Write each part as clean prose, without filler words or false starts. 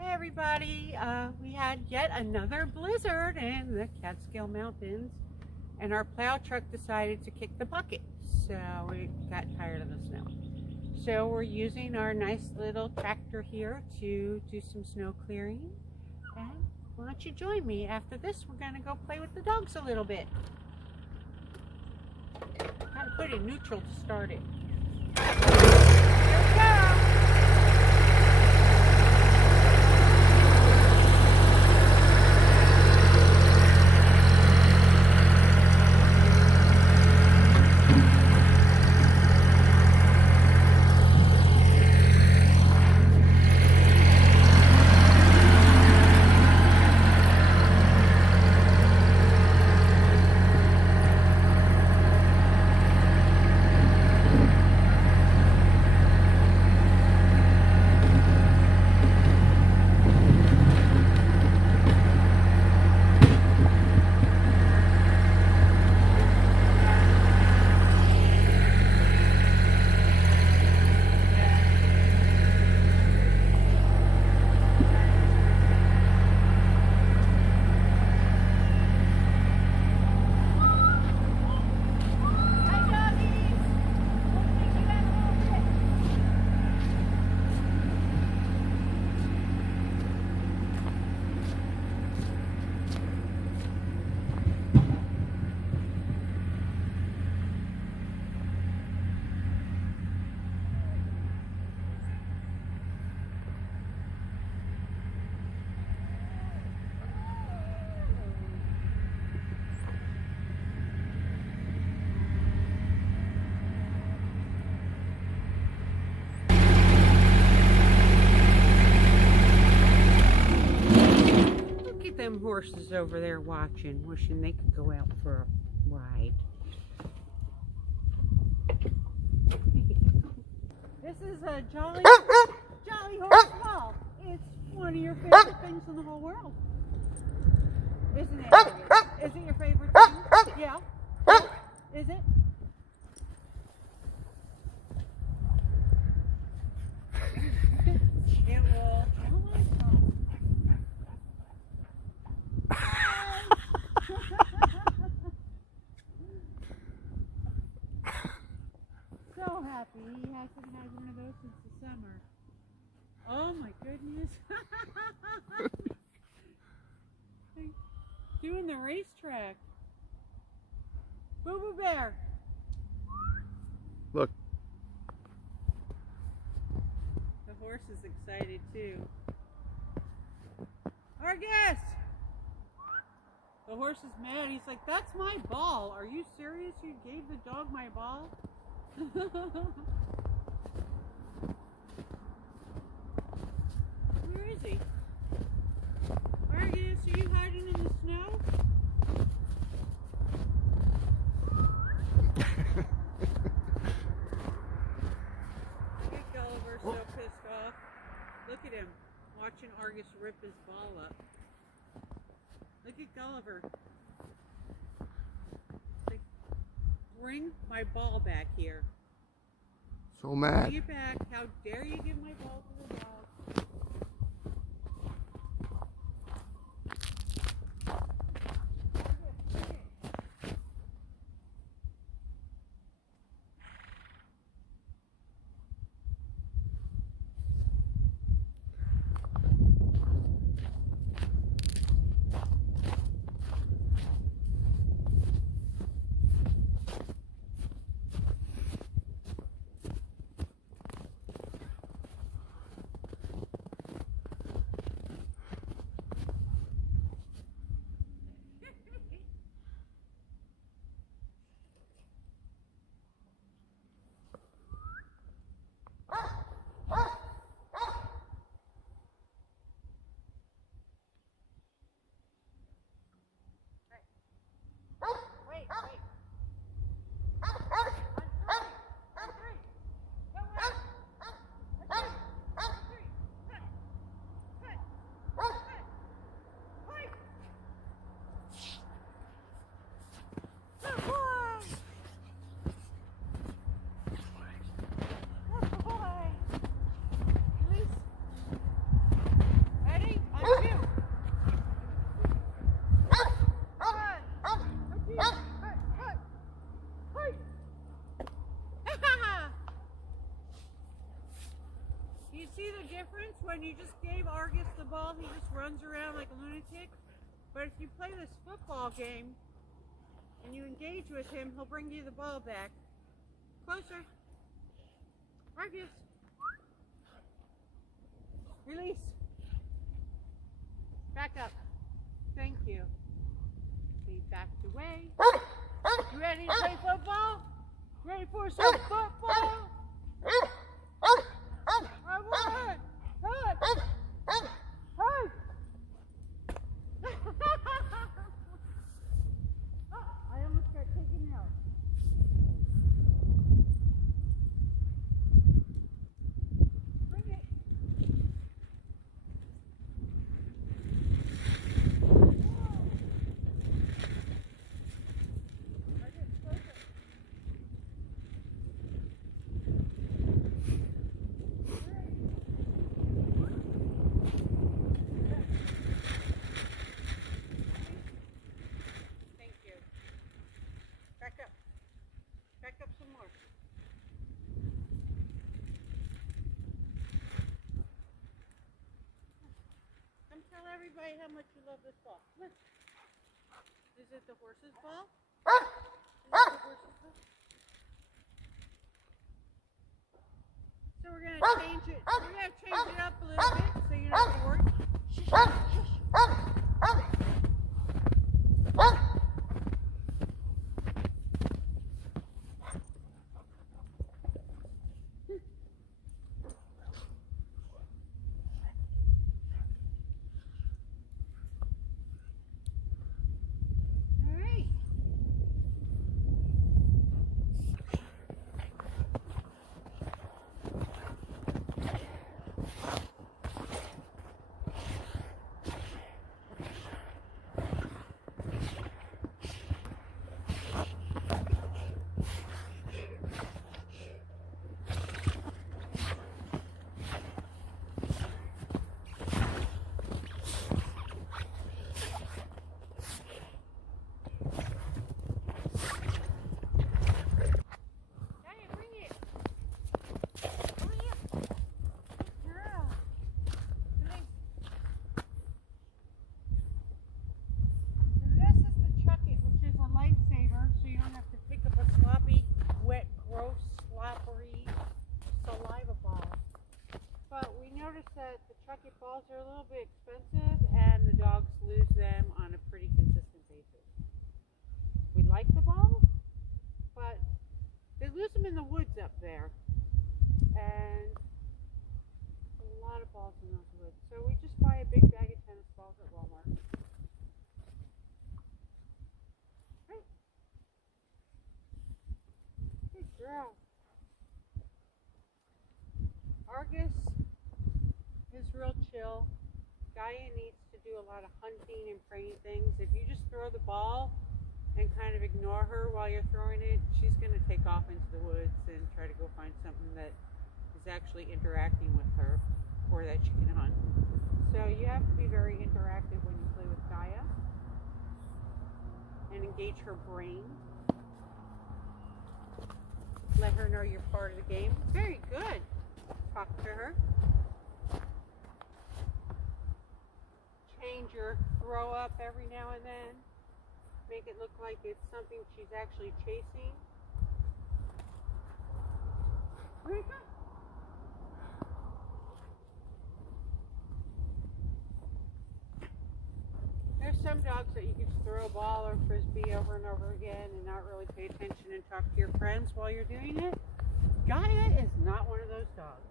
Hey everybody, we had yet another blizzard in the Catskill Mountains and our plow truck decided to kick the bucket, so we got tired of the snow. So we're using our nice little tractor here to do some snow clearing. And why don't you join me? After this we're going to go play with the dogs a little bit. Gotta put it in neutral to start it. Here we go! Them horses over there watching, wishing they could go out for a ride. This is a jolly horse ball. It's one of your favorite things in the whole world, isn't it? Is it your favorite thing? Yeah. Is it? It will. So happy. He hasn't had one of those since the summer. Oh my goodness. Doing the racetrack. Boo Boo Bear. Look. The horse is excited too. Argus! The horse is mad. He's like, that's my ball. Are you serious? You gave the dog my ball? Where is he? Argus, are you hiding in the snow? Look at Gulliver, so pissed off. Look at him, watching Argus rip his ball up. Look at Gulliver. Like, bring my ball back here. So mad. Bring it back. How dare you give my ball to the dog? difference when you just gave Argus the ball, he just runs around like a lunatic. But if you play this football game and you engage with him, he'll bring you the ball back. Closer. Argus. Release. Back up. Thank you. He backed away. You ready to play football? Ready for some football? I won! Hug! Hug! I almost got taken out. Bring it. Back up some more. Come tell everybody how much you love this ball. Come on. Is it the horse's ball? Is it the horse's ball? So we're gonna change it. We're gonna change it up a little bit so you don't have to worry. Shush, shush. That the chucky balls are a little bit expensive and the dogs lose them on a pretty consistent basis. We like the balls, but they lose them in the woods up there, and a lot of balls in those woods. So we just buy a big bag of tennis balls at Walmart. Right. Good girl. Argus is real chill. Gaia needs to do a lot of hunting and praying things. If you just throw the ball and kind of ignore her while you're throwing it, she's going to take off into the woods and try to go find something that is actually interacting with her or that she can hunt. So you have to be very interactive when you play with Gaia and engage her brain. Let her know you're part of the game. Very good. Talk to her. Change your throw up every now and then. Make it look like it's something she's actually chasing. Where you go? There's some dogs that you can just throw a ball or frisbee over and over again and not really pay attention and talk to your friends while you're doing it. Gaia is not one of those dogs.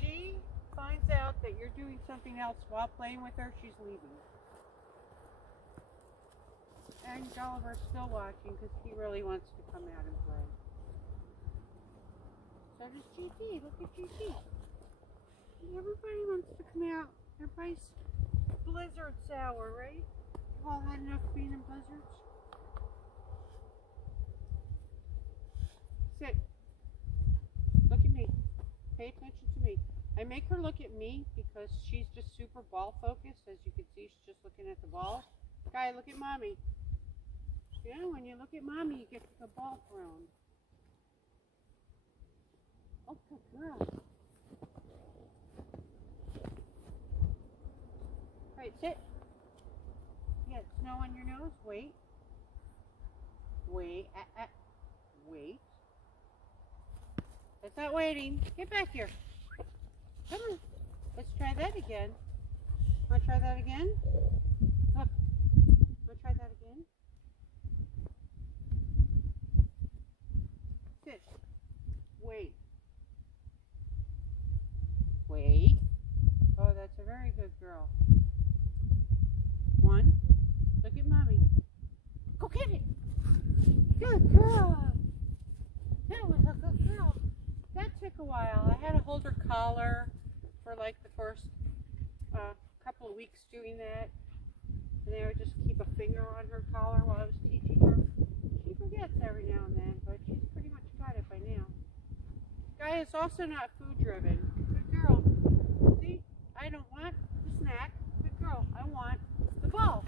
She finds out that you're doing something else while playing with her, she's leaving. And Gulliver's still watching because he really wants to come out and play. So does GT. Look at GT. Everybody wants to come out. Everybody's blizzard sour, right? You've all had enough being in blizzards. Sit. Look at me. Pay attention to me. I make her look at me because she's just super ball focused. As you can see, she's just looking at the ball. Guy, look at mommy. Yeah, when you look at mommy, you get the ball thrown. Oh, good girl. Wait, sit. You got snow on your nose? Wait. Wait. Wait. That's not waiting. Get back here. Come on. Let's try that again. Want to try that again? Look. Want to try that again? Sit. Wait. Wait. Oh, that's a very good girl. One. Look at mommy. Go get it. Good girl. That was a good girl. That took a while. I had to hold her collar for like the first couple of weeks doing that. And then I would just keep a finger on her collar while I was teaching her. She forgets every now and then, but she's pretty much got it by now. Gaia is also not food driven. Good girl. See? I don't want the snack. Good girl. I want the ball.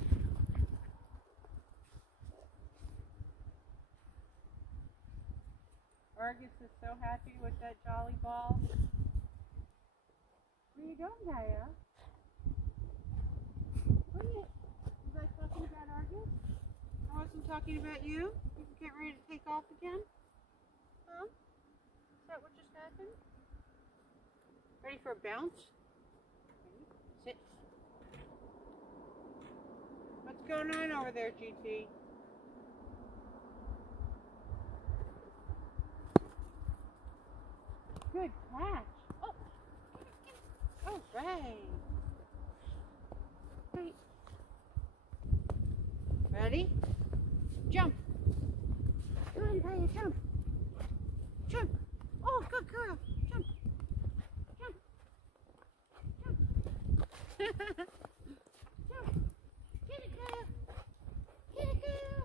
Argus is so happy with that jolly ball. Where you going, Gaia? Where you? Was I talking about Argus? I wasn't talking about you? You get ready to take off again? Huh? Is that what just happened? Ready for a bounce? Ready? Sit. What's going on over there, GT? Good catch. Oh, all right. Wait. Ready? Jump. Come on, Gaia, jump. Jump. Oh, good girl. Jump. Jump. Jump. Jump. Get it, Gaia. Get it, Gaia.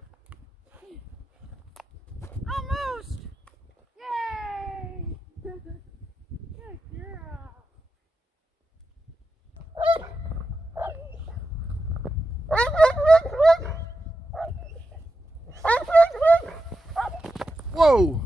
Almost. Yay. Good girl. Whoa!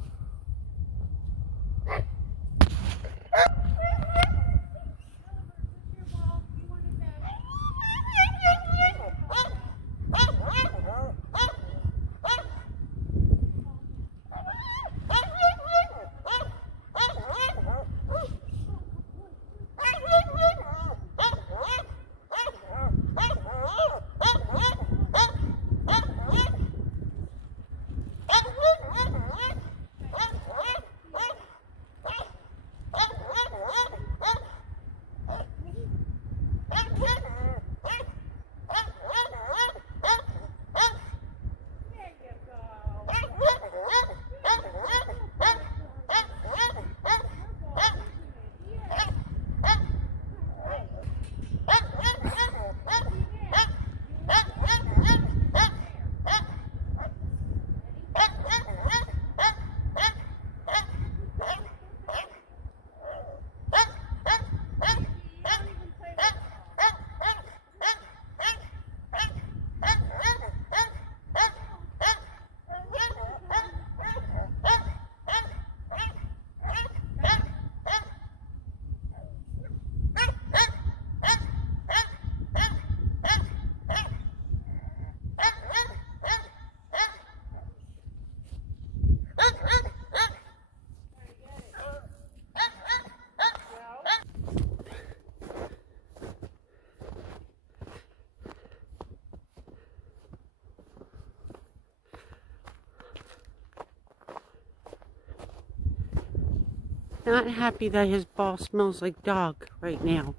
Not happy that his ball smells like dog right now.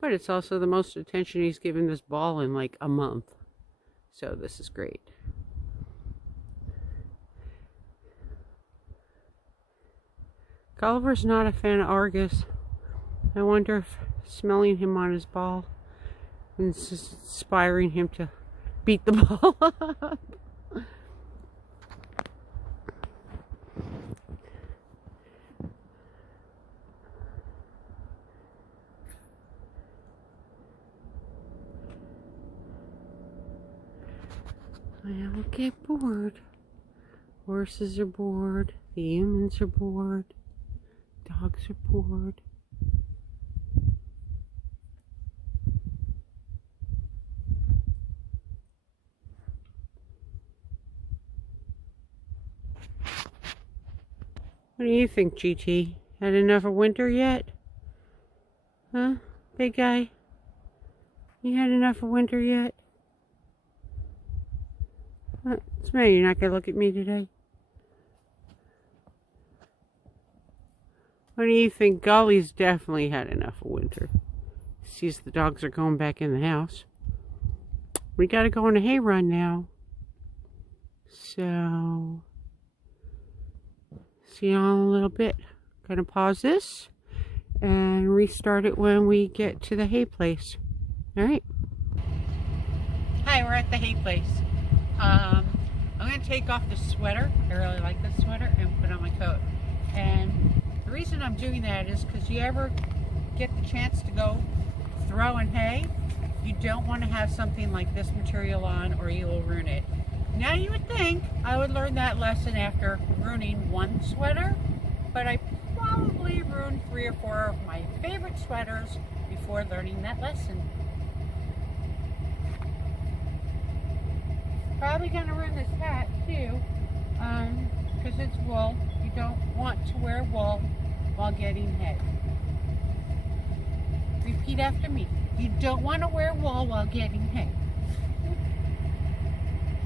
But it's also the most attention he's given this ball in like a month. So this is great. Gulliver's not a fan of Argus. I wonder if smelling him on his ball is inspiring him to beat the ball up. I'll get bored. Horses are bored. The humans are bored. Dogs are bored. What do you think, GT? Had enough of winter yet? Huh, big guy? You had enough of winter yet? It's me. You're not going to look at me today? What do you think? Gully's definitely had enough of winter. Sees the dogs are going back in the house. We got to go on a hay run now. So, see you all in a little bit. Gonna pause this and restart it when we get to the hay place. Alright. Hi, we're at the hay place. I'm gonna take off the sweater. I really like this sweater, and put on my coat. And the reason I'm doing that is because you ever get the chance to go throwing hay, you don't want to have something like this material on or you will ruin it. Now you would think I would learn that lesson after ruining one sweater, but I probably ruined 3 or 4 of my favorite sweaters before learning that lesson. Probably gonna ruin this hat too, because it's wool. You don't want to wear wool while getting hay. Repeat after me. You don't want to wear wool while getting hay.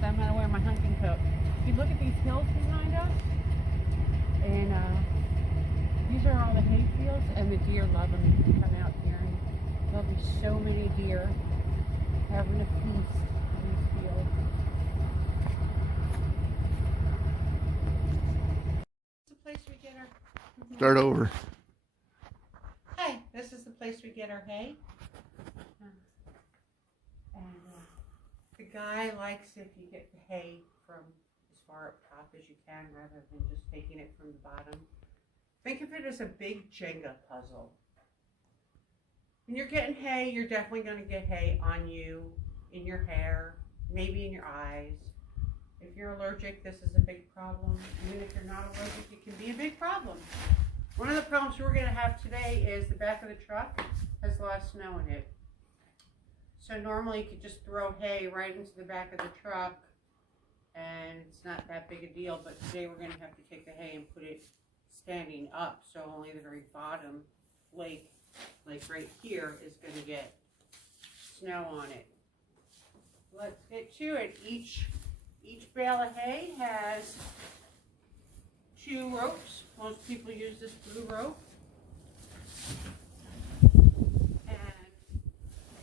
So I'm gonna wear my hunting coat. If you look at these hills behind us, and these are all the hay fields, and the deer love them. You can come out here, and there'll be so many deer having a feast in these fields. This is the place we get our... Start over. Hi, this is the place we get our hay. The guy likes if you get the hay from as far up top as you can rather than just taking it from the bottom. Think of it as a big Jenga puzzle. When you're getting hay, you're definitely going to get hay on you, in your hair, maybe in your eyes. If you're allergic, this is a big problem. Even if you're not allergic, it can be a big problem. One of the problems we're going to have today is the back of the truck has a lot of snow in it. So normally you could just throw hay right into the back of the truck and it's not that big a deal, but today we're going to have to take the hay and put it standing up, so only the very bottom flake, like right here, is going to get snow on it. Let's get to it. Each bale of hay has 2 ropes. Most people use this blue rope.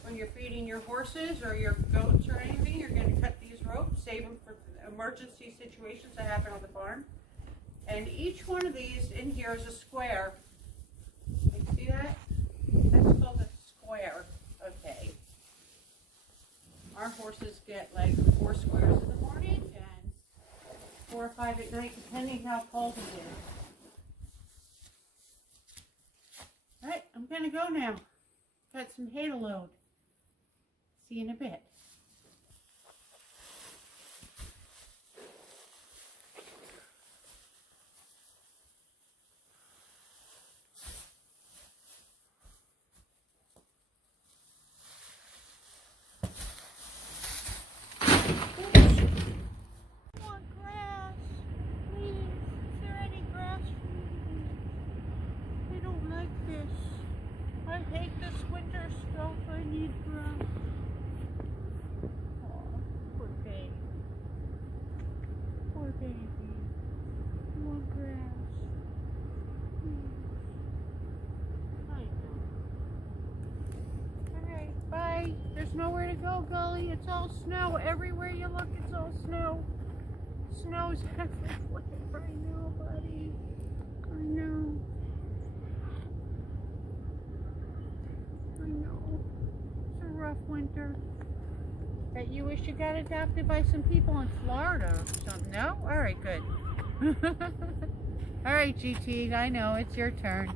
When you're feeding your horses or your goats or anything, you're going to cut these ropes, save them for emergency situations that happen on the farm. And each one of these in here is a square. You see that? That's called a square. Okay. Our horses get like 4 squares in the morning and 4 or 5 at night, depending how cold it is. All right, I'm going to go now. Got some hay to load. See you in a bit. I want grass. Please, is there any grass for me? I don't like this. I hate this winter stuff. I need grass. Baby, you want grass? I know. Alright, bye. There's nowhere to go, Gully. It's all snow. Everywhere you look, it's all snow. Snow's everywhere. I know, buddy. I know. I know. It's a rough winter. That you wish you got adopted by some people in Florida or something. No? Alright, good. Alright, GT, I know, it's your turn.